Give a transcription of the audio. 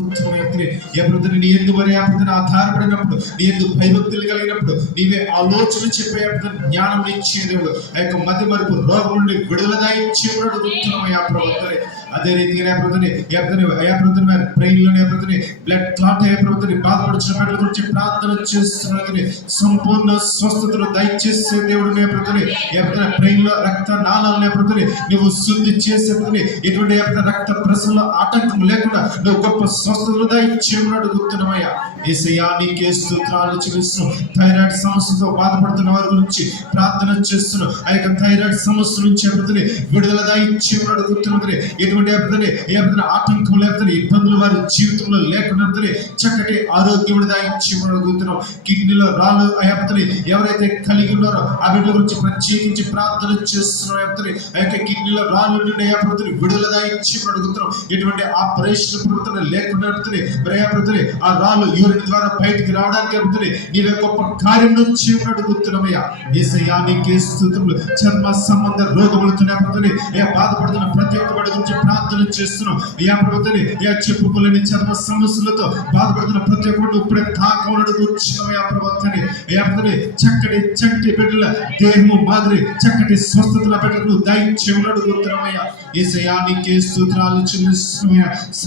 నీ ఎందు మరి ఆధారపడినప్పుడు, నీ ఎందు భయభక్తులు కలిగినప్పుడు, నీవే ఆలోచన చెప్పే జ్ఞానం ఇచ్చే దేవుడు, ఆ యొక్క మధ్య మరుపు రోగం నుండి విడుదల దాయించేవాడు ప్రభుత్వమే. అదే రీతిగా బ్రెయిన్ లోనే బ్లడ్ క్లాట్ అయ్యే బాధపడుతున్న బిడ్డల గురించి ప్రార్థన చేస్తున్నది, సంపూర్ణ స్వస్థతను దయచేసే దేవుడు బ్రెయిన్ లో రక్త నాళాలను నువ్వు శుద్ధి చేసే ఎటువంటి రక్త ప్రసరణ ఆటంకం లేకుండా నువ్వు గొప్ప స్వస్థతను దయచేయమని అడుగుతున్నామయ్యా. యేసయ్యా నీకే స్తోత్రాలు చెల్లిస్తున్నాం. థైరాయిడ్ సమస్యతో బాధపడుతున్న వారి గురించి ప్రార్థన చేస్తున్నాం. ఆ యొక్క థైరాయిడ్ సమస్య నుంచి విడుదల దయచేయమని అడుగుతున్నది. ఎటువంటి ఆటంకం లేకపోతే ఇబ్బందులు వారి జీవితంలో లేకుండా చక్కటి ఆరోగ్యం దయచేయమని అడుగుతున్నాం. కిడ్నీలో రాళ్ళు అయ్యాపతని ఎవరైతే కలిగి ఉన్నారో ఆ బిడ్డల గురించి ప్రత్యేకించి ప్రార్థన చేస్తున్నాం. ఆ యొక్క కిడ్నీలో రాళ్ళు నుండి అయ్యాపతని విడుదల దయచేయమని అడుగుతున్నాం. ఎటువంటి ఆపరేషన్ ప్రభుత్వం లేకుండా ఆ రాళ్ళు యూరిన్ ద్వారా బయటికి రావడానికి నీవే గొప్ప కార్యం నుంచి అడుగుతున్నామయ్యా. యేసయ్యా నీకే స్తుతులు. చర్మ సంబంధ రోగములతో బాధపడుతున్న ప్రతి ఒక్క వాడి గురించి ప్రార్థన చేస్తున్నాం. చెప్పుకోలేని చర్మ సమస్యలతో బాధపడుతున్న ప్రతి ఒక్కరు ఇప్పుడే తాకమని అడుగుతున్నాం. చక్కటి చక్కటి బిడ్డల దేహము మాదిరి చక్కటి స్వస్థతల బిడ్డలు దయచేయమని అడుగుతున్నామయ్యా. యేసయ్యా నీకే స్తోత్రాలు చెల్లిస్తున్నామయ్యా.